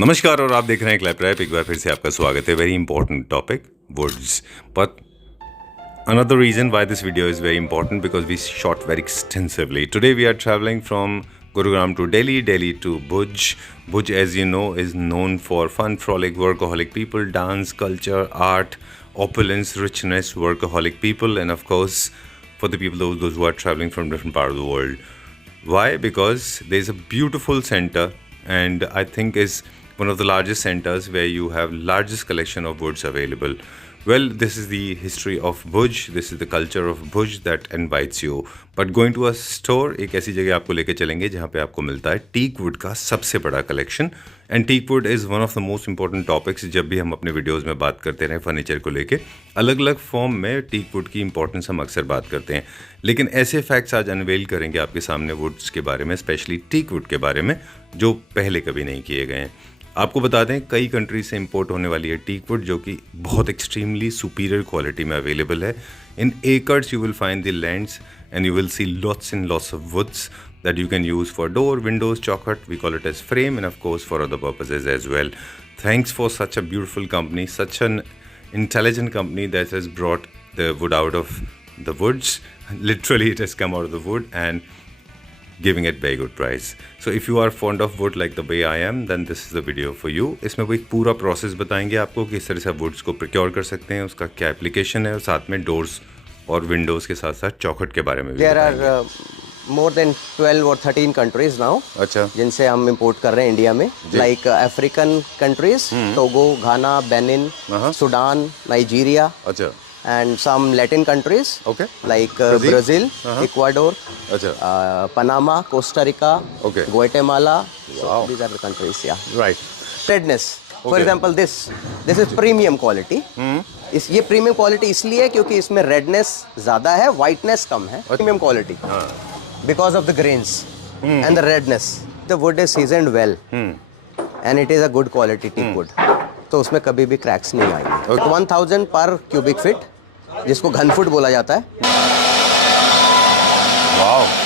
नमस्कार और आप देख रहे हैं क्लैप रैप। एक बार फिर से आपका स्वागत है। Very important topic woods, but another reason why this video is very important because we shot very extensively. Today we are traveling from Gurugram to Delhi to Bhuj. Bhuj, as you know, is known for fun, frolic, workaholic people, dance, culture, art, opulence, richness, workaholic people, and of course for the people those who are traveling from different part of the world. Why? Because there is a beautiful center, and I think is one of the largest centers where you have largest collection of woods available. Well, this is the history of Bhuj. This is the culture of Bhuj that invites you. But going to a store, एक ऐसी जगह आपको लेके चलेंगे जहाँ पे आपको मिलता है टीक वुड का सबसे बड़ा collection. And teak wood is one of the most important topics. जब भी हम अपने वीडियोस में बात करते रहे फर्नीचर को लेके, अलग अलग फॉर्म में टीक वुड की इंपॉर्टेंस हम अक्सर बात करते हैं. लेकिन ऐसे फैक्ट्स आज अनवेल करेंगे आपके सामने वुड्स के बारे में, स्पेशली टीक वुड के बारे में, जो पहले कभी नहीं किए गए हैं. आपको बता दें कई कंट्री से इंपोर्ट होने वाली है टीक वुड, जो कि बहुत एक्सट्रीमली सुपीरियर क्वालिटी में अवेलेबल है. In acres you will find the lands and you will see lots and lots of woods that you can use for door, windows, chocolate, we call it as frame, and of course for other purposes as well. Thanks for such a beautiful company, such an intelligent company that has brought the wood out of the woods. Literally it has come out of the wood and giving it very good price. So if you are fond of wood like the way I am, then this is the video for you. इसमें वो एक पूरा process बताएंगे आपको कि किस तरह से आप वुड्स को प्रोक्योर कर सकते हैं, उसका क्या एप्लीकेशन है, और साथ में डोर्स और विंडोज़ के साथ साथ चौखट के बारे में भी बताएंगे. मोर देन 12 और 13 कंट्रीज नाउ, अच्छा, जिनसे हम इंपोर्ट कर रहे हैं इंडिया में. लाइक अफ्रीकन कंट्रीज, टोगो, घाना, बेनिन, सूडान, नाइजीरिया, अच्छा, and some Latin countries, okay, like Brazil, Ecuador, Panama, Costa Rica, okay, Guatemala. Wow. These are the countries. Yeah. right. Redness. For Okay. example, this is premium quality. ये premium quality इसलिए है क्योंकि इसमें redness ज्यादा है, whiteness कम है. Premium quality because of the grains and the redness. The wood is seasoned well and it is a good quality teak wood, तो उसमें कभी भी क्रैक्स नहीं आएंगे. 1000 पर क्यूबिक फीट, जिसको घन फुट बोला जाता है.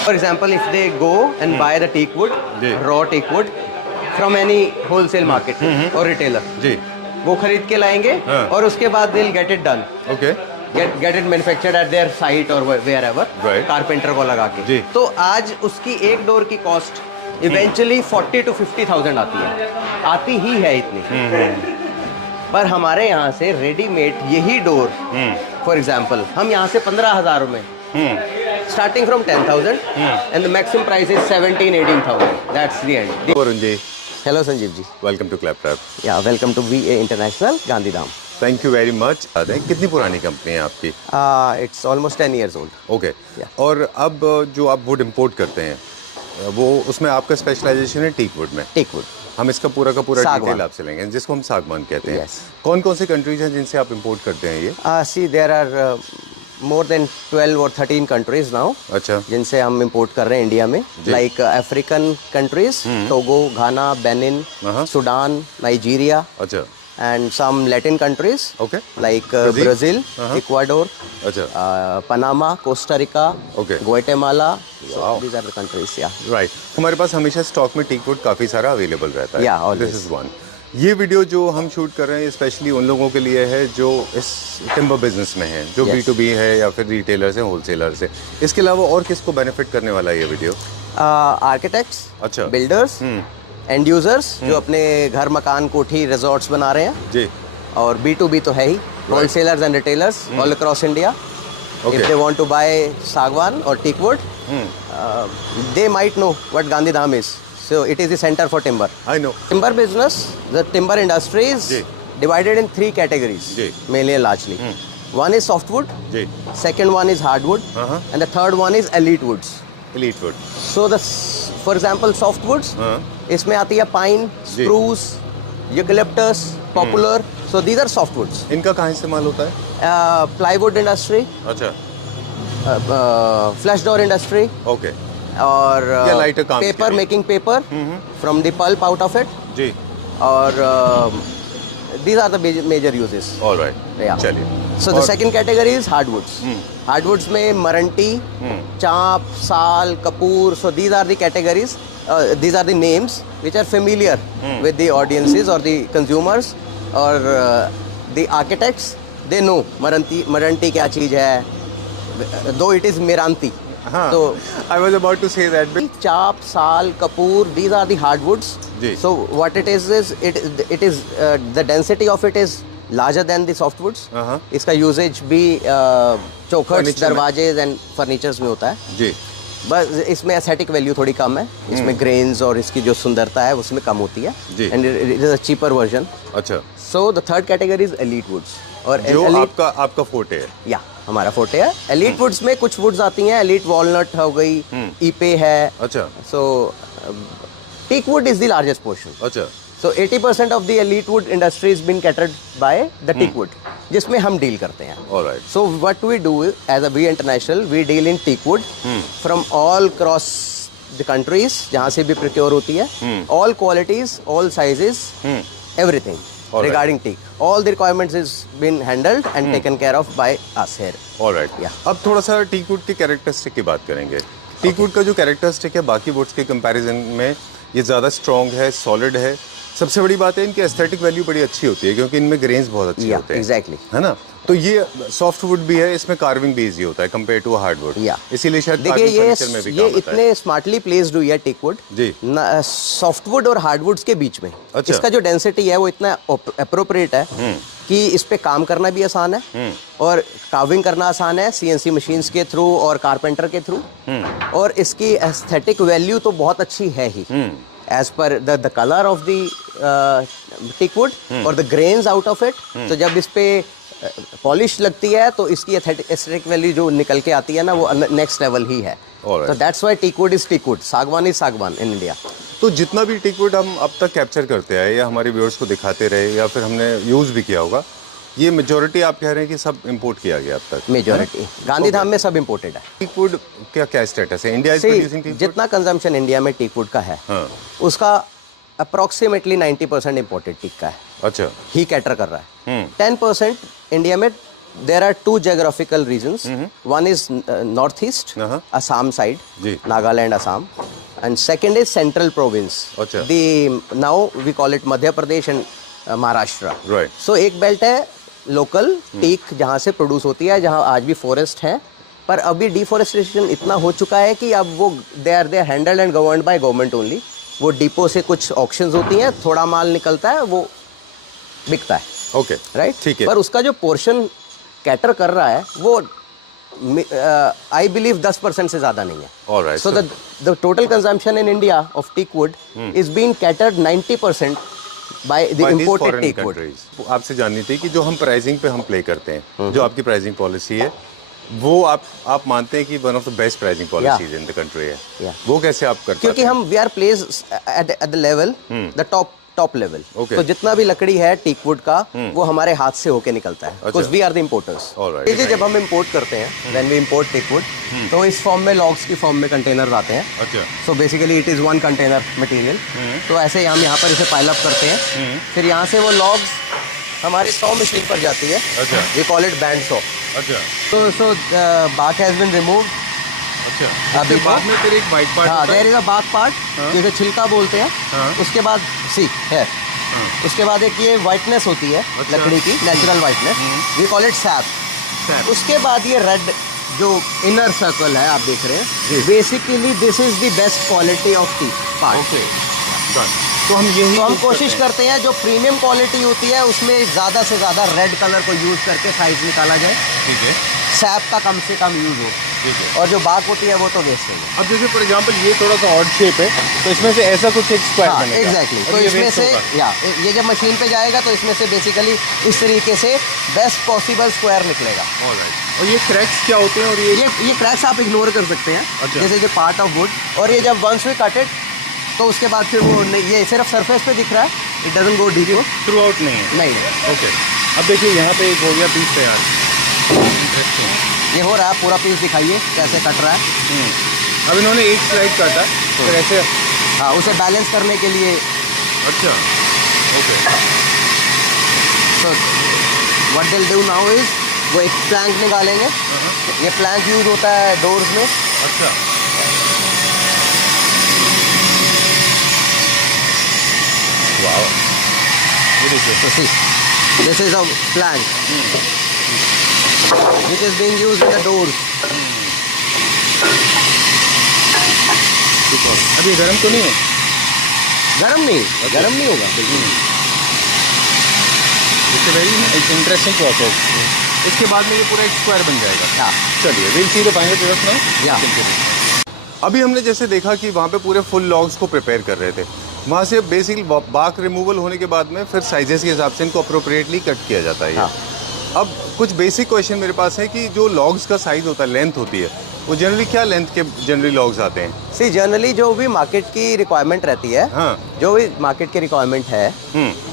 For example, if they go and buy the teak wood, raw teak wood from any wholesale market और रिटेलर, जी, वो खरीद के लाएंगे और उसके बाद they will get it done. Okay, get it manufactured at their site और वेयर एवर, कारपेंटर को लगा के. तो आज उसकी एक डोर की कॉस्ट इवेंचुअली 40 to 50,000 आती ही है इतनी. पर हमारे यहाँ से रेडीमेड यही डोर, फॉर एग्जाम्पल, हम यहाँ से 15,000 में, starting from 10,000 and the maximum price is 17-18,000. That's the end. Varun ji, hello Sanjeev ji, welcome to Clap Rap. या welcome to VA International, Gandhidham. Thank you very much. कितनी पुरानी कंपनी है आपकी? It's almost 10 years old. Okay. और अब जो आप वुड इंपोर्ट करते हैं, वो उसमें आपका स्पेशलाइजेशन है टीक वुड में? Teak wood. हम इसका पूरा का पूरा डिटेल आपसे लेंगे, जिसको हम सागवान कहते हैं. कौन कौन सी कंट्रीज हैं जिनसे आप इंपोर्ट करते हैं ये? सी देयर आर मोर देन 12 और 13 कंट्रीज नाउ, अच्छा, जिनसे हम इंपोर्ट कर रहे हैं इंडिया में. लाइक अफ्रीकन कंट्रीज, टोगो, घाना, बेनिन, सूडान, नाइजीरिया, अच्छा, and some Latin countries, okay, like Brazil, Ecuador, Panama, Costa Rica, okay, Guatemala. Wow. These are the countries. Yeah. Right. हमारे पास हमेशा स्टॉक में टीक वुड काफ़ी सारा available रहता है. Yeah, always. This is one. ये video जो हम शूट कर रहे हैं स्पेशली उन लोगों के लिए है जो इस टिम्बर बिजनेस में है, जो B2B है या फिर रिटेलर्स हैं, होलसेलर्स हैं. इसके अलावा और किसको बेनिफिट करने वाला है ये वीडियो? आर्किटेक्ट्स, अच्छा, बिल्डर्स, एंड यूजर्स जो अपने घर, मकान, कोठी, रिजॉर्ट्स बना रहे हैं, जी, और B2B तो है ही, wholesalers and retailers all across India. If they want to buy सागवान और teak wood, they might know what Gandhidham is. So it is the center for timber. I know. Timber business, the timber industry is divided in 3 categories, mainly and largely. One is softwood, second one is hardwood, and the third one is elite woods. Elite wood. So for example, softwoods, इसमें आती है pine, spruce, eucalyptus, poplar. So these are softwoods. इनका कहाँ इस्तेमाल होता है? Plywood industry. अच्छा. Flush door industry. Okay. और paper, making paper from the pulp out of it, जी, और these are the major uses. All right. Yeah. चलिए. So the second category is hardwoods. Hardwoods में मरंटी, चाप, साल, Kapoor. So these are the categories these are the names which are familiar with the audiences or the consumers or the architects. They know Maranti क्या चीज है, though it is Meranti. So I was about to say that. Chap, sal, kapoor, these are the hardwoods. Ji. So what it is it is the density of it is larger than the softwoods. इसका usage भी चौखट, दरवाजे and furnitures में होता है. जी. बस इसमें aesthetic value थोड़ी कम है, इसमें ग्रेन्स और इसकी जो सुंदरता है उसमें कम होती है. And it is a cheaper version. अच्छा. So the third category is elite woods. और जो आपका फोटे है. या हमारा फोटे है. एलीट वुड्स में कुछ वुड्स आती हैं. एलीट वॉलनट हो गई, ईपे है. अच्छा. So teak wood is the largest portion. अच्छा. So 80% of the elite wood industry has been catered by the teak wood, जिसमें हम डील करते हैं. Alright. So what we do as a V International, we deal in teak wood from all across the countries जहाँ से भी procure होती है. All qualities, all sizes, everything regarding teak. All the requirements is been handled and taken care of by us here. Alright. Yeah. अब थोड़ा सा teak wood की characteristic की बात करेंगे. टीक वुड का जो कैरेक्टरिस्टिक है बाकी वुड्स के कंपैरिजन में ये ज़्यादा स्ट्रॉन्ग है, सॉलिड है. सबसे बड़ी बात है इनकी एस्थेटिक वैल्यू बड़ी अच्छी होती है क्योंकि इनमें ग्रेन्स बहुत अच्छे होते हैं. एग्जैक्टली. है ना. तो ये सॉफ्ट वुड भी है, इसमें कार्विंग भी इजी होता है कंपेयर टू हार्डवुड. इसीलिए शायद देखिए ये इतने स्मार्टली प्लेस्ड हुई है टीक वुड जी सॉफ्टवुड और हार्डवुड्स के बीच में. अच्छा. इसका जो डेंसिटी है वो इतना अप्रोप्रिएट है कि इस पे काम करना भी आसान है और कार्विंग करना आसान है सीएनसी मशीन्स के थ्रू और कारपेंटर के थ्रू. और इसकी एस्थेटिक वैल्यू तो बहुत अच्छी है ही as per the color of the teak wood और the grains out of it. तो जब इस पे पॉलिश लगती है तो इसकी एस्थेटिक वैल्यू जो निकल के आती है ना वो नेक्स्ट लेवल ही है. तो that's why teak wood is teak wood. Sagwan is sagwan in India. तो जितना भी टीक वुड हम अब तक कैप्चर करते आए या हमारे व्यूअर्स को दिखाते रहे या फिर हमने यूज भी किया होगा, ये मेजोरिटी आप कह रहे हैं कि सब इंपोर्ट किया गया अब तक. मेजोरिटी गांधीधाम में सब इंपोर्टेड है. टीक वुड क्या स्टेटस है? India is producing teak wood. जितना कंजम्पशन इंडिया में टीक वुड का है उसका अप्रोक्सीमेटली 90% इंपोर्टेड टीक का है. अच्छा. ही कैटर कर रहा है. 10% इंडिया में there are two geographical regions. One is north east Assam side, Nagaland Assam, and second is central province. The now we call it Madhya Pradesh and Maharashtra. So एक बेल्ट है लोकल टीक जहाँ से प्रोड्यूस होती है, जहाँ आज भी फॉरेस्ट है. पर अभी डिफॉरेस्टेशन इतना हो चुका है कि अब वो they are handled and governed by government only. वो डिपो से कुछ ऑक्शंस होती हैं, थोड़ा माल निकलता है, वो बिकता है. ओके. राइट. ठीक है. पर उसका जो पोर्शन कैटर कर रहा है वो आई बिलीव 10% से ज़्यादा नहीं है. Alright. So the total consumption in India of teak wood is being catered 90% by the imported teak wood. आपसे जाननी थी कि जो हम प्राइसिंग पे हम प्ले करते हैं, जो आपकी प्राइसिंग पॉलिसी है, वो आप मानते हैं कि one of the best pricing policies in the country है. वो कैसे आप करते हैं? क्योंकि हम we are place at the level the top level. तो जितना भी लकड़ी है टीक वुड का वो हमारे हाथ से होके निकलता है because we are the importers. देखिए जब हम इंपोर्ट करते हैं when we import teak wood तो इस फॉर्म में लॉग्स की फॉर्म में कंटेनर आते हैं. अच्छा. So basically it is one container material. तो ऐसे हम यहाँ पर इसे पाइल अप करते हैं. फिर यहाँ से वो लॉग्स हमारी सॉ मशीन पर जाती है. We call it band saw. अच्छा. So bark has been removed. अच्छा. अभी बाद में फिर एक वाइट पार्ट. हाँ, there is a bark part जिसे छिलका बोलते हैं. उसके बाद सी है. उसके बाद एक ये वाइटनेस होती है लकड़ी की, natural whiteness. We call it sap. उसके बाद ये रेड जो इनर सर्कल है आप देख रहे हैं, basically this is the best quality of T part. तो हम कोशिश करते हैं जो प्रीमियम क्वालिटी होती है उसमें ज़्यादा से ज़्यादा रेड कलर को यूज़ करके साइज निकाला जाए. ठीक है. सैप का कम से कम यूज़ हो. ठीक है. और जो बाक होती है वो तो वेस्ट है. अब जैसे फॉर एग्जांपल ये थोड़ा सा ऑड शेप है तो इसमें से ऐसा कुछ एक स्क्वायर बनेगा. एग्जैक्टली. तो इसमें से ये जब मशीन पे जाएगा तो इसमें से बेसिकली इस तरीके से बेस्ट पॉसिबल स्क्वायर निकलेगा. और ये क्रैक्स क्या होते हैं? और ये क्रैक्स आप इग्नोर कर सकते हैं. जैसे जो पार्ट ऑफ वुड. और ये जब वंस वी कट इट तो उसके बाद फिर वो ये सिर्फ सरफेस पे दिख रहा है. It doesn't go deep. Through out नहीं है. नहीं. ओके. अब देखिए यहाँ पे एक हो गया पीस तैयार. ये हो रहा है पूरा पीस. दिखाइए कैसे कट रहा है. अब इन्होंने एक स्लाइड काटा फिर ऐसे. हाँ, उसे बैलेंस करने के लिए. अच्छा. Okay. So what they will do now is वो एक प्लैंक निकालेंगे. ये प्लैंक यूज होता है डोर्स में. अच्छा. वाओ, ये देखिए। So see, this is a plank which is being used in the doors. अभी गर्म तो नहीं है? गरम नहीं होगा। It's very interesting process. इसके बाद में ये पूरा एक स्क्वायर बन जाएगा। हाँ। चलिए, will see the final product now. या अभी हमने जैसे देखा कि वहाँ पे पूरे फुल लॉग्स को प्रिपेयर कर रहे थे, वहाँ से बेसिकली बार्क रिमूवल होने के बाद में फिर साइजेस के हिसाब से इनको अप्रोप्रिएटली कट किया जाता है। हाँ। अब कुछ बेसिक क्वेश्चन मेरे पास है कि जो लॉग्स का साइज होता है, लेंथ होती है, वो जनरली क्या लेंथ के जनरली लॉग्स आते हैं? सी जनरली जो भी मार्केट की रिक्वायरमेंट रहती है, हाँ। जो भी मार्केट की रिक्वायरमेंट है,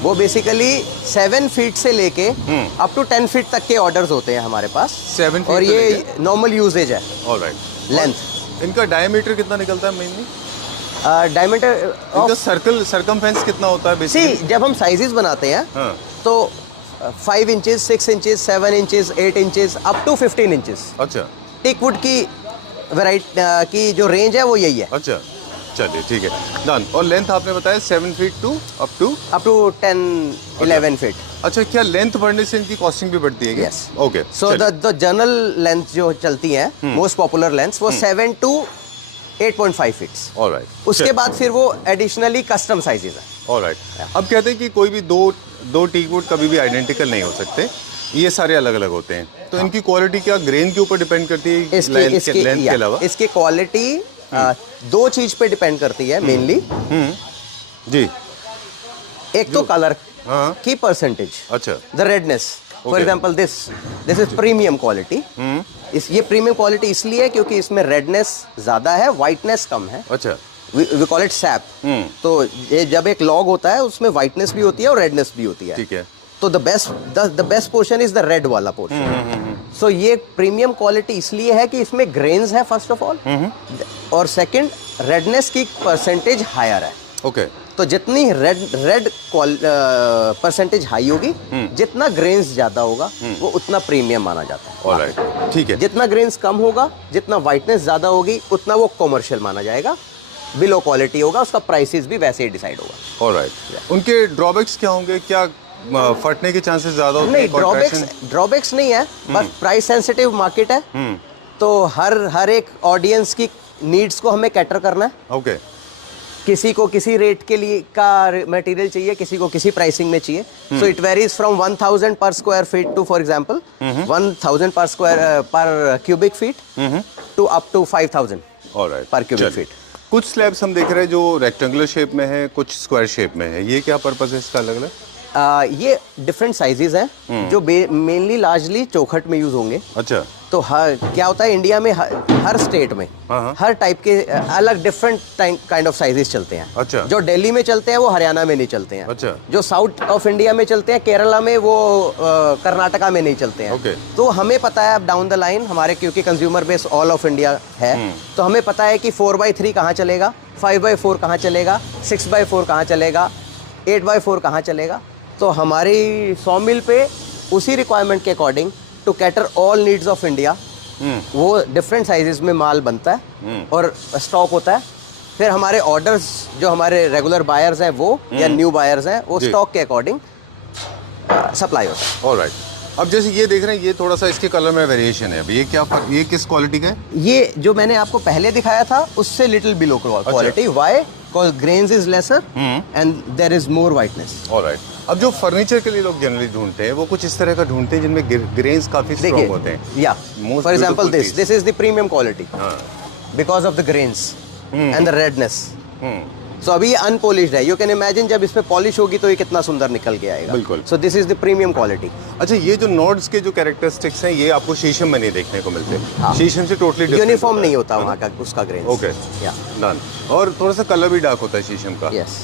वो बेसिकली 7 फीट से लेके अप टू 10 फीट तक के ऑर्डर्स होते हैं हमारे पास। 7 और ये नॉर्मल यूजेज है। ऑलराइट। लेंथ इनका डायमीटर कितना निकलता है मेनली? डायमीटर इनका सर्कमफेरेंस कितना होता है बेसिकली? सी जब हम साइजेस बनाते हैं हाँ। तो 5 inches, 6 inches, 7 inches, 8 inches up to 15 inches. अच्छा। टीकवुड की वैरायटी की जो रेंज है वो यही है। अच्छा, चलिए ठीक है, डन। और लेंथ आपने बताया 7 feet to up to 10-11 feet. अच्छा, क्या लेंथ बढ़ने से इनकी कॉस्टिंग भी बढ़ती है? Yes. Okay. So the general length जो चलती है, मोस्ट पॉपुलर लेंथ, वो 7 to 8.5 फीट्स। ऑलराइट। उसके बाद फिर वो एडिशनली कस्टम साइजेस है। ऑलराइट। अब कहते हैं कि कोई भी दो टीकवुड कभी भी आइडेंटिकल नहीं हो सकते, ये सारे अलग अलग होते हैं। तो इनकी क्वालिटी क्या ग्रेन के ऊपर डिपेंड करती है लेंथ के अलावा? इसकी क्वालिटी 2 चीज पे डिपेंड करती है मेनली। जी। एक तो कलर की परसेंटेज। अच्छा। The redness, for example this is premium quality. ये प्रीमियम क्वालिटी इसलिए क्योंकि इसमें रेडनेस ज्यादा है, व्हाइटनेस कम है। अच्छा। We call it sap. तो ये जब एक लॉग होता है उसमें व्हाइटनेस भी होती है और रेडनेस भी होती है। ठीक है। तो the best portion is the red वाला पोर्शन। सो ये प्रीमियम क्वालिटी इसलिए है कि इसमें ग्रेन्स है फर्स्ट ऑफ ऑल, और सेकंड रेडनेस की परसेंटेज हायर है। ओके। तो जितनी रेड परसेंटेज हाई होगी, जितना ग्रेन्स ज्यादा होगा, वो उतना प्रीमियम माना जाता है। ऑलराइट, ठीक है। जितना ग्रेन्स कम होगा, जितना व्हाइटनेस ज्यादा होगी, उतना वो कॉमर्शियल माना जाएगा, बिलो क्वालिटी होगा, उसका प्राइसेस भी वैसे ही डिसाइड होगा। ऑलराइट। उनके ड्रॉबैक्स क्या होंगे? क्या फटने के चांसेस ज्यादा होते हैं? नहीं, ड्रॉबैक्स नहीं है, बस प्राइस सेंसिटिव मार्केट है। तो हर एक ऑडियंस की नीड्स को हमें कैटर करना है। ओके। किसी को किसी रेट के लिए का मटेरियल चाहिए, किसी को किसी प्राइसिंग में चाहिए। So it varies from 1000 per square feet to, for example 1000 per cubic feet to up to 5000 per cubic feet. कुछ स्लैब्स हम देख रहे हैं जो रेक्टेंगुलर शेप में है, कुछ स्क्वायर शेप में है। ये क्या पर्पस है इसका अलग अलग? ये डिफरेंट साइजेस हैं जो मेनली लार्जली चौखट में यूज होंगे। अच्छा। तो क्या होता है इंडिया में हर स्टेट में हर टाइप के अलग डिफरेंट काइंड ऑफ साइजेस चलते हैं। अच्छा। जो दिल्ली में चलते हैं वो हरियाणा में नहीं चलते हैं। अच्छा। जो साउथ ऑफ इंडिया में चलते हैं, केरला में, वो कर्नाटका में नहीं चलते हैं। Okay. तो हमें पता है अब डाउन द लाइन हमारे, क्योंकि consumer base all of India है, तो हमें पता है कि 4x3 कहाँ चलेगा, 5x4 कहाँ चलेगा, 6x4 कहाँ चलेगा, 8x4 कहाँ चलेगा। तो हमारी सॉमिल पे उसी रिक्वायरमेंट के according to cater all needs of India वो डिफरेंट साइजेस में माल बनता है और स्टॉक होता है। फिर हमारे ऑर्डर्स जो हमारे रेगुलर बायर्स हैं वो या न्यू बायर्स हैं, वो स्टॉक के अकॉर्डिंग सप्लाई होता है। ऑलराइट। अब जैसे ये देख रहे हैं, ये थोड़ा सा इसके कलर में वेरिएशन है। ये क्या ये किस क्वालिटी का है? ये जो मैंने आपको पहले दिखाया था उससे little below quality. Why? Because grains is lesser and there is more whiteness. Alright. अब जो फर्नीचर के लिए लोग जनरली ढूंढते हैं वो कुछ इस तरह का ढूंढते हैं जिनमें ग्रेन्स काफी स्ट्रांग होते हैं। या for example this is the premium quality because of the grains and the redness. So अभी ये अनपॉलिश्ड है। यू कैन इमेजिन जब इस पे पॉलिश होगी तो ये कितना सुंदर निकल के आएगा। बिल्कुल। So this is the premium quality. अच्छा, ये जो नोड्स के जो कैरेक्टरिस्टिक्स हैं ये आपको शीशम में नहीं देखने को मिलते। शीशम से टोटली यूनिफॉर्म नहीं होता वहाँ का उसका ग्रेन। ओके। या डन। और थोड़ा सा कलर भी डार्क होता है शीशम का। यस।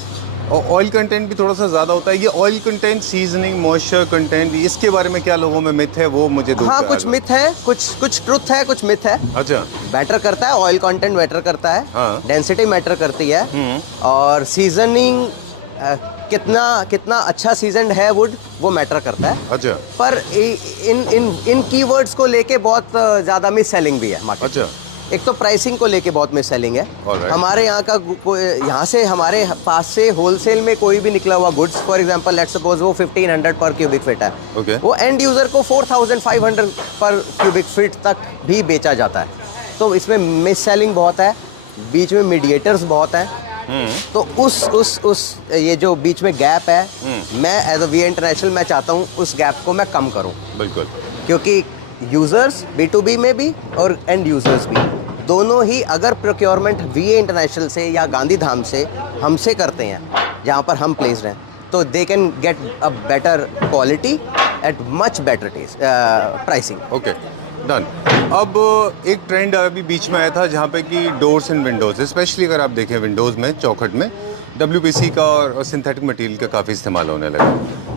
और ऑयल कंटेंट भी थोड़ा सा ज्यादा होता है। ये oil content, seasoning, moisture content, इसके बारे में क्या लोगों में मिथ है वो मुझे हाँ, कुछ मिथ है, कुछ ट्रुथ है, कुछ मिथ है। अच्छा। मैटर करता है, ऑयल कंटेंट मैटर करता है, डेंसिटी मैटर करती है, और सीजनिंग कितना अच्छा सीजनड है वुड, वो मैटर करता है। अच्छा। पर इन कीवर्ड्स को लेके बहुत ज्यादा मिस सेलिंग भी है मार्केट। अच्छा। एक तो प्राइसिंग को लेके बहुत मिस सेलिंग है। Alright. हमारे यहाँ का यहाँ से हमारे पास से होलसेल में कोई भी निकला हुआ goods, for example let's suppose वो 1500 पर क्यूबिक फीट है, Okay. वो एंड यूजर को 4500 पर क्यूबिक फीट तक भी बेचा जाता है। तो इसमें मिस सेलिंग बहुत है, बीच में मीडिएटर्स बहुत हैं। तो उस ये जो बीच में गैप है, मैं एज अ वीए इंटरनेशनल मैं चाहता हूँ उस गैप को मैं कम करूँ। बिल्कुल। क्योंकि यूजर्स B2B में भी और एंड यूजर्स भी दोनों ही अगर प्रोक्योरमेंट वीए इंटरनेशनल से या गांधीधाम से हमसे करते हैं, जहाँ पर हम प्लेस्ड हैं, तो they can get a better quality at much better test pricing. Okay, done. अब एक ट्रेंड अभी बीच में आया था जहाँ पे कि डोर्स एंड विंडोज, स्पेशली अगर आप देखें विंडोज में, चौखट में WPC का और सिंथेटिक मटेरियल का काफ़ी इस्तेमाल होने लगा।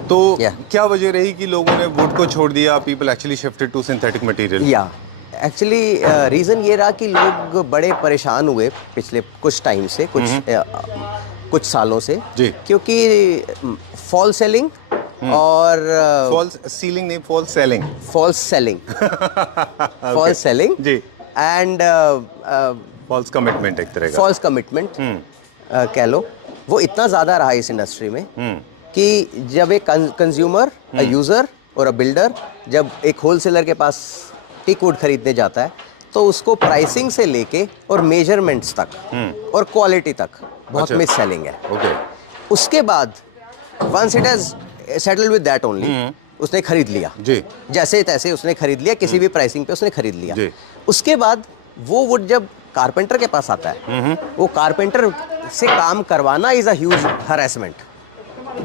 तो क्या वजह रही कि लोगों ने वुड को छोड़ दिया, people actually shifted to synthetic material? या एक्चुअली रीज़न ये रहा कि लोग बड़े परेशान हुए पिछले कुछ टाइम से, कुछ सालों से जी, क्योंकि फॉल सेलिंग और फॉल्स सीलिंग नहीं, false selling, false selling false selling जी, एंड फॉल्स कमिटमेंट, एक तरह का फॉल्स कमिटमेंट कह लो, वो इतना ज़्यादा रहा इस इंडस्ट्री में कि जब एक कंज्यूमर, अ यूज़र और अ बिल्डर जब एक होलसेलर के पास टीक वुड खरीदने जाता है, तो उसको प्राइसिंग से लेके और मेजरमेंट्स तक और क्वालिटी तक बहुत मिस सेलिंग है। ओके। उसके बाद once it has settled with that only, उसने खरीद लिया जी, जैसे तैसे उसने खरीद लिया, किसी भी प्राइसिंग पे उसने खरीद लिया जी। उसके बाद वो वुड जब कारपेंटर के पास आता है, वो कारपेंटर से काम करवाना इज अ ह्यूज हरेसमेंट।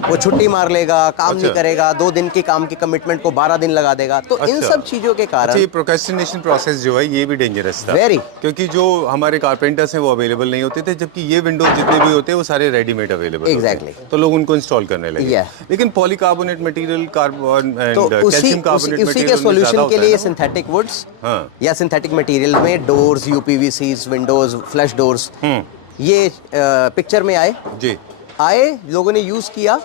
वो छुट्टी मार लेगा, काम नहीं करेगा, 2 दिन की काम की कमिटमेंट को 12 दिन लगा देगा। तो इन सब चीजों के कारण ये प्रोक्रेस्टिनेशन प्रोसेस जो है ये भी डेंजरस था वेरी, क्योंकि जो हमारे कारपेंटर्स हैं वो अवेलेबल नहीं होते थे, जबकि ये विंडोज जितने भी होते हैं वो सारे रेडीमेड अवेलेबल Exactly. होते हैं, तो लोग उनको इंस्टॉल करने लगे। लेकिन polycarbonate material, carbon and calcium carbonate उसी मटेरियल के सॉल्यूशन के लिए सिंथेटिक वुड्स हाँ, या सिंथेटिक मटेरियल में डोर्स, यूपीवीसीज, विंडोज, फ्लैश डोर्स, ये पिक्चर में आए, लोगों ने यूज किया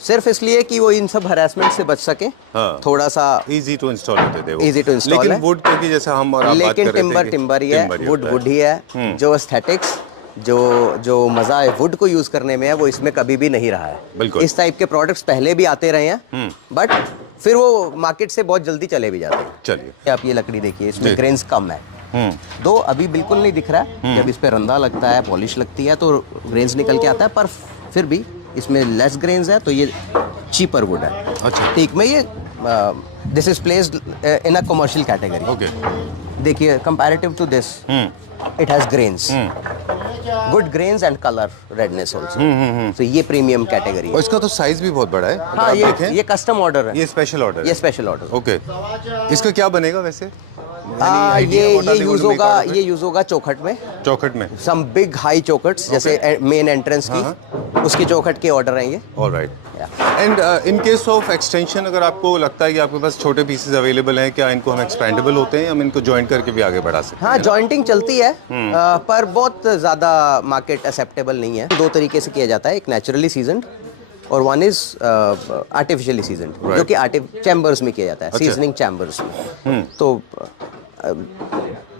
सिर्फ इसलिए कि वो इन सब हरासमेंट से बच सके। हाँ, थोड़ा सा इजी टू इंस्टॉल होते थे वो, इजी टू इंस्टॉल लेकिन वुड क्योंकि जैसा हम और आप बात कर रहे थे, टिम्बर ही है, वुड ही है। जो एस्थेटिक्स, जो मजा है वुड को यूज करने में है, वो इसमें कभी भी नहीं रहा है। बिल्कुल। इस टाइप के प्रोडक्ट्स पहले भी आते रहे हैं, बट फिर वो मार्केट से बहुत जल्दी चले भी जाते हैं। चलिए आप ये लकड़ी देखिए, इसमें ग्रेन्स कम है, दो अभी बिल्कुल नहीं दिख रहा है। जब इस पे रंधा लगता है, पॉलिश लगती है, तो ग्रेन्स निकल के आता है, पर फिर भी इसमें लेस ग्रेन्स है, तो ये चीपर वुड है। अच्छा, ठीक में ये this is placed in a commercial category. Okay, देखिए comparative to this it has grains, good grains and colour redness also, तो ये प्रीमियम कैटेगरी है। और इसका तो साइज भी बहुत बड़ा है। हाँ, ये कस्टम ऑर्डर है, ये स्पेशल ऑर्डर है, ये स्पेशल ऑर्डर। ओके, इसका क्या बनेगा वैसे? ये यूज होगा चौखट में, सम बिग हाई चौखट्स, जैसे मेन एंट्रेंस की उसकी चौखट के ऑर्डर हैं ये। Alright. And in case of extension, अगर आपको लगता है कि आपके पास छोटे पीसेस अवेलेबल हैं, क्या इनको हम एक्सपेंडेबल होते हैं, हम इनको जॉइंट करके भी आगे बढ़ा सकते हैं? हाँ, जॉइंटिंग चलती है, पर बहुत ज़्यादा मार्केट एक्सेप्टेबल नहीं है। 2 तरीके से किया जाता है, एक नेचुरली सीजनड और वन इज आर्टिफिशियली सीजनड, जो कि चैम्बर्स में किया जाता है, सीजनिंग चैम्बर्स में। तो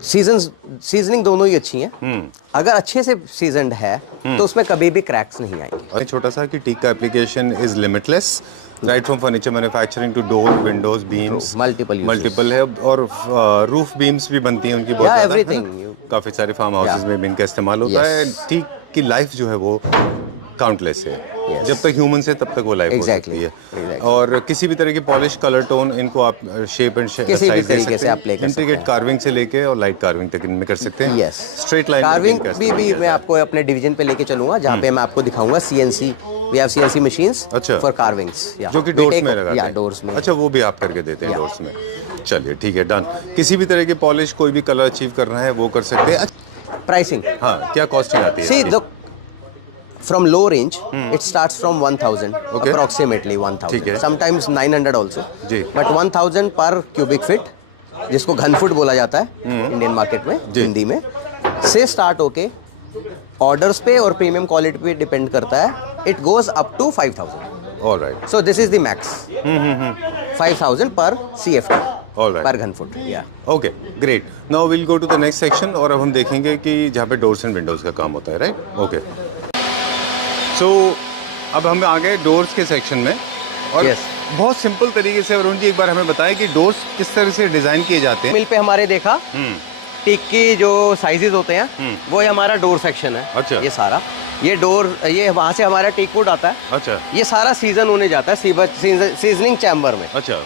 सीजनिंग दोनों ही अच्छी हैं। अगर अच्छे से सीजनड है तो उसमें कभी भी क्रैक्स नहीं आएंगे। और छोटा सा कि टीक का application is limitless, right from furniture manufacturing to door, windows, beams, multiple है, और रूफ बीम्स भी बनती हैं उनकी बहुत ज़्यादा, एवरीथिंग। काफ़ी सारे फार्म हाउसेज में भी इनका इस्तेमाल होता है। टीक की लाइफ जो है वो काउंटलेस है, जब तक ह्यूमन है तब तक वो लाइफ हो सकती है। और किसी भी तरह की पॉलिश, कलर टोन, इनको आप शेप एंड साइज दे सकते हैं, इंट्रिकेट कार्विंग से लेके और लाइट कार्विंग तक इनमें कर सकते हैं। स्ट्रेट लाइन कार्विंग भी मैं आपको अपने डिवीजन पे लेके चलूंगा, जहाँ पे मैं आपको दिखाऊंगा CNC, we have CNC machines for carvings, जो कि डोर्स में लगाते हैं। डोर्स में। अच्छा, वो भी आप करके देते हैं डोर्स में। चलिए ठीक है, डन। किसी भी तरह की पॉलिश, कोई भी कलर अचीव करना है वो कर सकते हैं। प्राइसिंग, हाँ, क्या कॉस्टिंग आती है? From low range, it starts from 1000, approximately 1000. Sometimes 900 also. But 1000 per cubic feet, जिसको घन फुट बोला जाता है इंडियन मार्केट में, हिंदी में, से स्टार्ट होके ऑर्डर्स पे और प्रीमियम क्वालिटी पे डिपेंड करता है। It goes up to 5000. All right. So this is the max. 5000 per CFT. Alright. पर घन फुट। या okay great, now will go to the next section और अब हम देखेंगे कि जहाँ पे डोर्स एंड विंडोज़ का काम होता है, राइट? ओके, सो अब हम आ गए डोर्स के सेक्शन में और Yes. बहुत सिंपल तरीके से वरुण जी एक बार हमें बताएं कि डोर्स किस तरह से डिज़ाइन किए जाते हैं। मिल पे हमारे देखा टीक की जो साइजेस होते हैं वो ये हमारा डोर सेक्शन है। अच्छा। ये सारा ये डोर, ये वहाँ से हमारा टीक वुड आता है। अच्छा ये सारा सीजन होने जाता है सीजनिंग चैम्बर में। अच्छा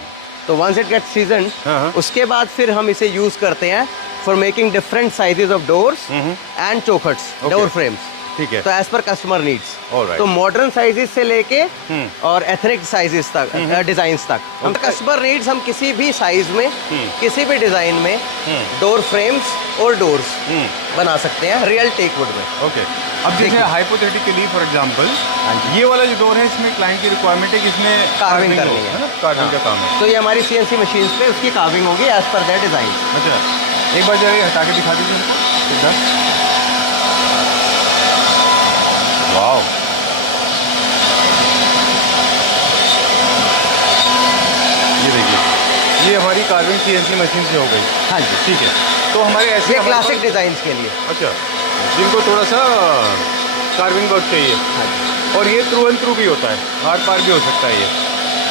तो वंस इट गेट्स सीजन, हाँ। उसके बाद फिर हम इसे यूज करते हैं for making different sizes of doors and चौखट्स, Okay. Door frames. ठीक है। तो एज पर कस्टमर नीड्स। Alright. तो मॉडर्न साइजेस से लेके और एथनिक साइजेस तक, डिजाइन्स तक, हम कस्टमर नीड्स हम किसी भी साइज में किसी भी डिजाइन में डोर फ्रेम्स और डोर्स बना सकते हैं रियल टेक वुड में। ओके, अब जैसे हाइपोथेटिकली फॉर एग्जांपल ये वाला जो डोर है इसमें क्लाइंट की रिक्वायरमेंट है कि इसमें कार्विंग करनी है ना, कार्विंग का काम है। तो ये हमारी CNC मशीन्स पे उसकी कार्विंग होगी एज पर दैट डिजाइन। अच्छा, एक बार जरा ये हटा के दिखा दीजिए हमको इधर। वाओ, ये देखिए, ये हमारी कार्विंग CNC मशीन से हो गई। हाँ जी, ठीक है, तो हमारे ऐसे ये हमारे क्लासिक पास- डिजाइन के लिए। अच्छा, जिनको थोड़ा सा कार्विंग वर्क चाहिए। हाँ जी, और ये थ्रू एंड थ्रू भी होता है, आर पार भी हो सकता है ये।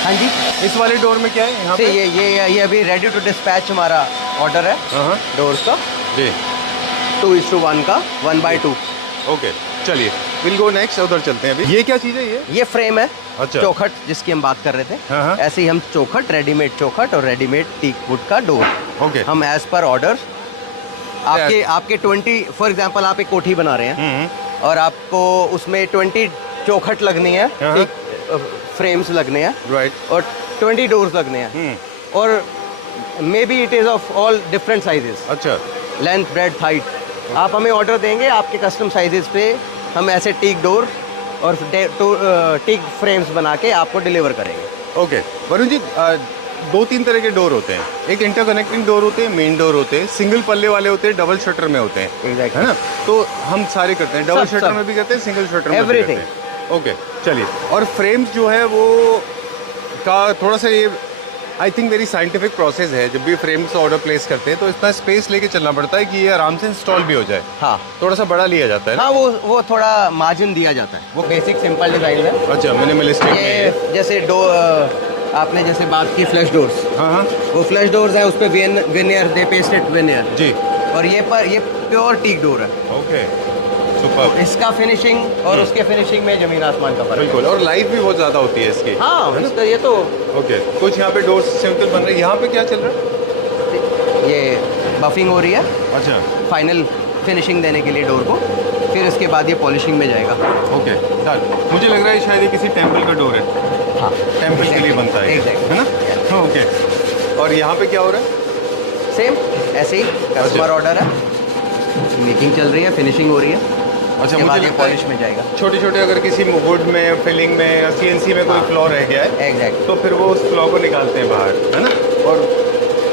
हाँ जी। इस वाले डोर में क्या है यहाँ पे? ये अभी रेडी टू डिस्पैच हमारा ऑर्डर है हाँ डोर्स का, जी, 2:1 का, 1/2। ओके, चलिए विल गो नेक्स्ट, उधर चलते हैं अभी। ये क्या चीज़ है ये? ये फ्रेम है, अच्छा। चौखट जिसकी हम बात कर रहे थे। हाँ। ऐसे ही हम चौखट, रेडीमेड चौखट और रेडीमेड टीक वुड का डोर ओके। हम एज पर ऑर्डर आपके 20, फॉर एग्जांपल आप एक कोठी बना रहे हैं और आपको उसमें 20 चौखट लगनी है, हाँ। टीक फ्रेम्स लगने हैं, राइट। और 20 डोर्स लगने हैं, और may be it is of all different sizes, अच्छा, लेंथ, ब्रेड्थ, हाइट। आप हमें ऑर्डर देंगे, आपके कस्टम साइजेस पे हम ऐसे टीक डोर और टीक फ्रेम्स बना के आपको डिलीवर करेंगे। ओके वरुण जी, 2-3 तरह के डोर होते हैं। एक इंटरकनेक्टिंग डोर होते हैं, मेन डोर होते हैं, सिंगल पल्ले वाले होते हैं, डबल शटर में होते हैं। Exactly. है ना? तो हम सारे करते हैं, डबल सब, शटर सब। में भी करते हैं, सिंगल शटर में भी Everything. करते हैं। ओके, चलिए। और फ्रेम्स जो है वो का थोड़ा सा ये I think very scientific process है। जब भी फ्रेम्स ऑर्डर प्लेस करते हैं तो इतना स्पेस लेके चलना पड़ता है कि ये आराम से इंस्टॉल भी हो जाए। हाँ, थोड़ा सा बड़ा लिया जाता है ना? हाँ, वो थोड़ा मार्जिन दिया जाता है। वो बेसिक सिंपल डिजाइन है। अच्छा, मिनिमलिस्टिक में ये जैसे आपने जैसे बात की फ्लैश डोर्स, हाँ, वो फ्लैश डोर्स है, उस पे विनियर, दे पेस्टेड विनियर जी, और ये प्योर टीक डोर है। ओके, सुपर, इसका फिनिशिंग और उसके फिनिशिंग में जमीन आसमान का फर्क है। बिल्कुल। और लाइफ भी बहुत ज़्यादा होती है इसकी। हाँ, इसका ये तो ओके, कुछ यहाँ पे डोर्स सिंपल बन रहे हैं। यहाँ पे क्या चल रहा है? ये बफिंग हो रही है अच्छा, फाइनल फिनिशिंग देने के लिए डोर को, फिर इसके बाद ये पॉलिशिंग में जाएगा। Okay done. मुझे लग रहा है शायद ये किसी टेंपल का डोर है। हाँ, टेंपल के लिए बनता है, Exactly. है ना? ओके। और यहाँ पे क्या हो रहा है? सेम ऐसे ही कस्टमर ऑर्डर है, मेकिंग चल रही है, फिनिशिंग हो रही है, अच्छा, उसके बाद ये लगता है पॉलिश में जाएगा। छोटे छोटे अगर किसी वुड में, फिलिंग में या CNC में कोई फ्लॉ रह गया है एग्जैक्ट, तो फिर वो उस फ्लॉ को निकालते हैं बाहर, है ना? और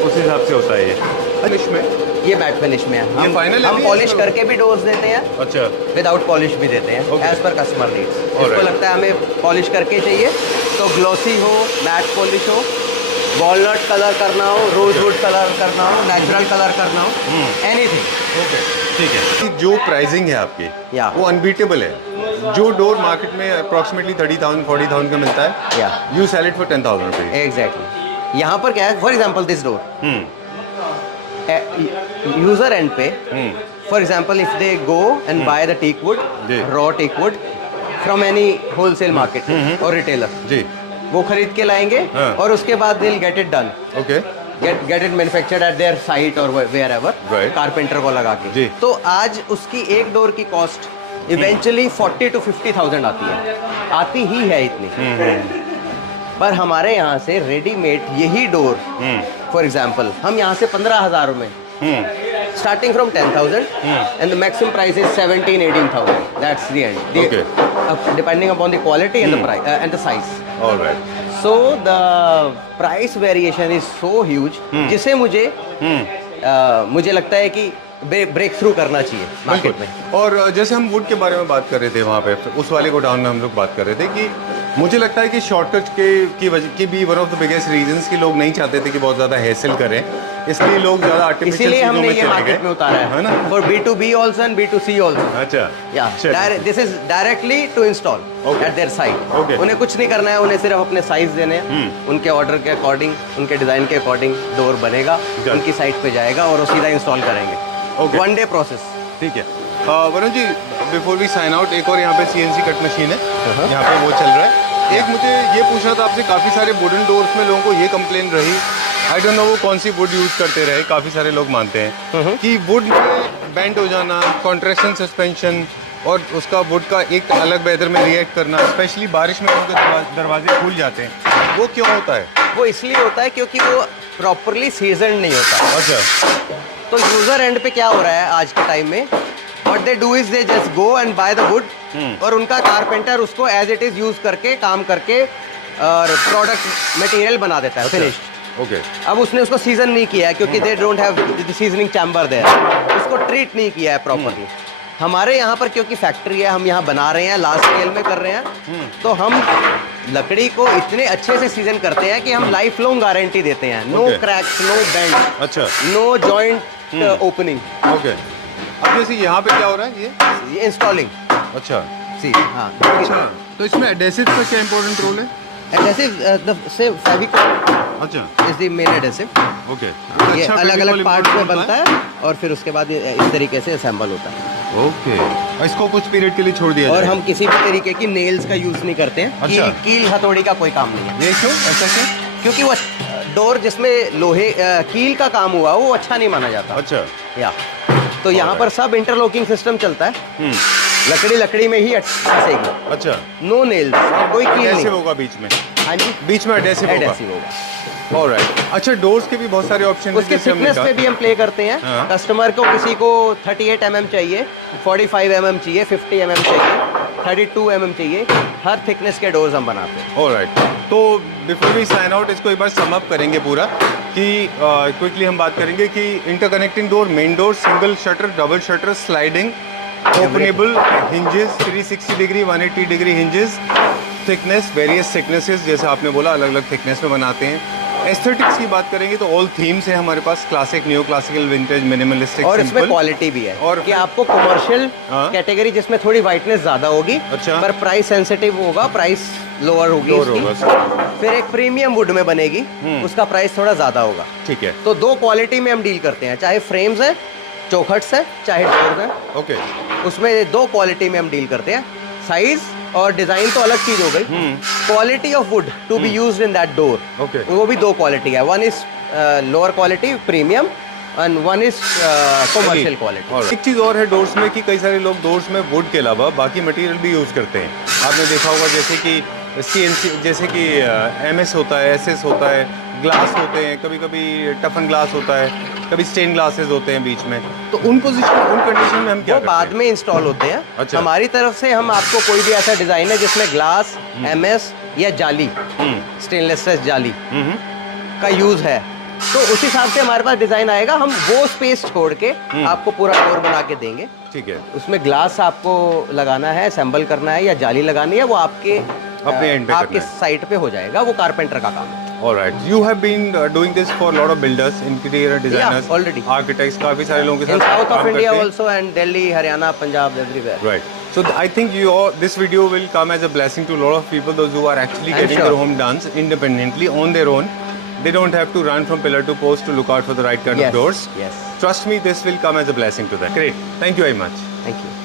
उस हिसाब से होता है ये फिनिश में। ये मैट फिनिश में है। ये final है हम भी पॉलिश इसका? करके भी डोर्स देते हैं, अच्छा, विदाउट पॉलिश भी देते हैं, Okay. एज पर कस्टमर नीड्स। Alright. इसको लगता है हमें पॉलिश करके चाहिए तो ग्लॉसी हो, मैट पॉलिश हो, वॉलनट कलर करना हो, रोजवुड कलर करना हो, नेचुरल कलर करना हो, एनीथिंग। ओके, ठीक है। जो प्राइसिंग है आपकी, या। वो अनबीटेबल है। जो डोर मार्केट में अप्रॉक्सीमेटली 30,000 40,000 का मिलता है, या, you sell it for 10,000 rupees. Exactly. यहाँ पर क्या है, for example this door, user end pay, for example if they go and buy the teak wood, जी। Raw teak wood from any wholesale market और रिटेलर, जी, वो खरीद के लाएंगे हाँ। और उसके बाद they will get it done, okay, get it manufactured at their site और वेयर एवर, Right. कारपेंटर को लगा के। जी। तो आज उसकी एक डोर की कॉस्ट इवेंचुअली 40 to 50,000 आती ही है इतनी। पर हमारे यहाँ से रेडीमेड यही डोर, फॉर एग्जाम्पल हम यहाँ से 15,000 में, starting from 10,000 and the maximum price is 17,000-18,000. That's the end. Okay. Depending upon the quality and the price and the size. Alright. So the price variation is so huge, जिसे मुझे लगता है कि break through करना चाहिए market में। और जैसे हम वुड के बारे में बात कर रहे थे वहाँ पे, उस वाले गोडाउन में हम लोग बात कर रहे थे कि मुझे लगता है कि शॉर्टकट की वजह की भी one of the biggest reasons कि लोग नहीं चाहते थे कि बहुत ज़्यादा हेसल करें, इसलिए लोग ज़्यादा आर्टिफिशियल इसीलिए हमने ये चले मार्केट गए, में उतारा है ना? For B2B also and B2C also. अच्छा, this is directly to install at their site. उन्हें कुछ नहीं करना है, उन्हें सिर्फ अपने साइज देने हैं, उनके ऑर्डर के अकॉर्डिंग, उनके डिजाइन के अकॉर्डिंग डोर बनेगा, उनकी साइट पे जाएगा और वो सीधा इंस्टॉल करेंगे। 1 डे प्रोसेस। ठीक है Varun ji, before we sign out, एक और यहाँ पे CNC कट मशीन है, यहाँ पे वो चल रहा है। एक मुझे ये पूछना था आपसे, काफ़ी सारे वुडन डोर्स में लोगों को ये कंप्लेन रही, आई डोंट नो वो कौन सी वुड यूज़ करते रहे, काफ़ी सारे लोग मानते हैं कि वुड में बेंड हो जाना, कॉन्ट्रैक्शन सस्पेंशन और उसका वुड का एक अलग वेदर में रिएक्ट करना, स्पेशली बारिश में उनके दरवाजे खुल जाते हैं, वो क्यों होता है? वो इसलिए होता है क्योंकि वो प्रॉपरली सीजन नहीं होता। अच्छा, तो यूजर एंड पे क्या हो रहा है आज के टाइम में, what they do is they just go and buy the wood, और उनका कारपेंटर उसको एज इट इज यूज करके काम करके और प्रोडक्ट मटेरियल बना देता है फिनिश्ड। ओके। अब उसने उसको सीजन नहीं किया है क्योंकि they don't have the seasoning chamber there, उसको ट्रीट नहीं किया है प्रॉपरली। हमारे यहाँ पर क्योंकि फैक्ट्री है, हम यहाँ बना रहे हैं, लार्ज स्केल में कर रहे हैं, तो हम लकड़ी को इतने अच्छे से सीजन करते हैं कि हम लाइफ लॉन्ग गारंटी देते हैं। नो क्रैक्स, नो बेंड, अच्छा, नो जॉइंट ओपनिंग। ओके। अब जैसे यहाँ पे क्या हो रहा है, ये इंस्टॉलिंग। अच्छा, सी हाँ। अच्छा, तो इसमें एडेसिव का क्या इंपॉर्टेंट रोल है? एडेसिव से फेविकोल अच्छा is the main adhesive. Okay. ये अलग अलग पार्ट में बनता है और फिर उसके बाद इस तरीके से असेंबल होता है। ओके। इसको कुछ पीरियड के लिए छोड़ दिया और हम किसी भी तरीके की नेल्स का यूज नहीं करते हैं। अच्छा। कील हथौड़ी का कोई काम नहीं है। ये क्यों, ऐसा क्यों? क्योंकि वो डोर जिसमें लोहे कील का काम हुआ वो अच्छा नहीं माना जाता। अच्छा, या तो यहाँ पर सब इंटरलॉकिंग सिस्टम चलता है, लकड़ी में ही फंसेगी। अच्छा, नो नेल्स, कोई कील नहीं एडेसिव होगा बीच में। हाँ जी, बीच में एडेसिव होगा। ऑलराइट। अच्छा, डोर्स के भी बहुत सारे ऑप्शन उसके थिकनेस पे भी हम प्ले करते हैं। हाँ। कस्टमर को किसी को 38 mm चाहिए, 45 mm चाहिए, 50 mm चाहिए, 32 mm चाहिए, हर थिकनेस के डोर्स हम बनाते हैं। ऑलराइट। तो बिफोर वी साइन आउट इसको एक बार सम अप करेंगे पूरा कि क्विकली हम बात करेंगे कि interconnecting door, main door, single shutter, double shutter, sliding, openable, hinges, 360 degree, 180 degree hinges, thickness, various thicknesses, जैसे आपने बोला अलग अलग थिकनेस में बनाते हैं। एस्थेटिक्स की बात करेंगे तो ऑल थीम्स है हमारे पास, classic, new classical, vintage, minimalistic, और इसमें क्वालिटी भी है और कि आपको कमर्शियल कैटेगरी जिसमें थोड़ी वाइटनेस ज्यादा होगी, अच्छा, पर प्राइस सेंसिटिव होगा, प्राइस लोअर होगी उसकी। फिर एक प्रीमियम वुड में बनेगी, उसका प्राइस थोड़ा ज्यादा होगा। ठीक है। तो 2 क्वालिटी में हम डील करते हैं, चाहे फ्रेम्स है, चौखट्स है, चाहे डोर्स है। ओके। उसमें 2 क्वालिटी में हम डील करते हैं। साइज और डिजाइन तो अलग चीज हो गई, quality of wood to be used in that door, वो भी 2 क्वालिटी है। One is lower quality premium and one is commercial quality. एक चीज और है डोर्स में कि कई सारे लोग डोर्स में वुड के अलावा बाकी मटेरियल भी यूज करते हैं। आपने देखा होगा जैसे कि CNC, जैसे कि MS होता है, SS होता है, ग्लास होते हैं, कभी कभी टफन ग्लास होता है, कभी स्टेन ग्लासेस होते हैं बीच में, तो उन कंडीशन में हम क्या करते हैं? बाद में इंस्टॉल होते हैं। अच्छा। हमारी तरफ से हम आपको कोई भी ऐसा डिजाइन है जिसमें ग्लास, MS या जाली, स्टेनलेस जाली का यूज है, तो उस हिसाब से हमारे पास डिजाइन आएगा। हम वो स्पेस छोड़ के आपको पूरा डोर बना के देंगे। ठीक है। उसमें ग्लास आपको लगाना है, असेंबल करना है या जाली लगानी है, वो आपके अपने एंड पे आपके साइट पे हो जाएगा, वो कारपेंटर का काम है। Alright, you have been doing this for a lot of builders, interior designers, already, architects, काफी सारे लोगों के साथ in South of India काम करते हैं। also and Delhi, Haryana, Punjab, everywhere. Right. So I think this video will come as a blessing to a lot of people, those who are actually getting their home done independently on their own. They don't have to run from pillar to post to look out for the right kind of doors. Yes. Trust me, this will come as a blessing to them. Great. Thank you very much. Thank you.